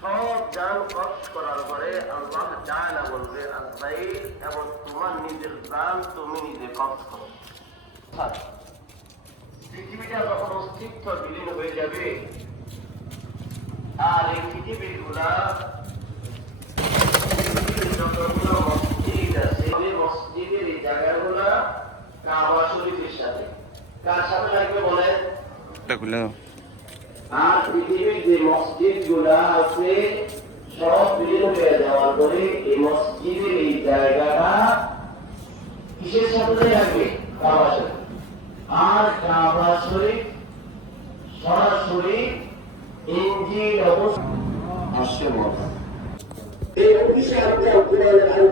সব জান কষ্ট করার পরে আল্লাহ তাআলা বলবে আজরাইল এবং তোমার নিজের জান তুমি নিজে কষ্ট করো। পৃথিবীটা যখন অস্তিত্ব বিলীন হয়ে যাবে আর এই পৃথিবীর গুলা যতগুলো মসজিদ আছে মসজিদের এই জায়গাগুলা কাবা শরীফের সাথে কার সাথে লাগবে বলেন? আর পৃথিবীর যে মসজিদ গুলা আছে সব বিলীন হয়ে যাওয়ার পরে এই মসজিদের এই জায়গাটা কিসের সাথে লাগবে? কাবা শরীফ। আর কাবা শরীফ সরাসরি ইঞ্জিল অবস্থা আসছে মত এই অফিসে আপনার কোরআনের আইন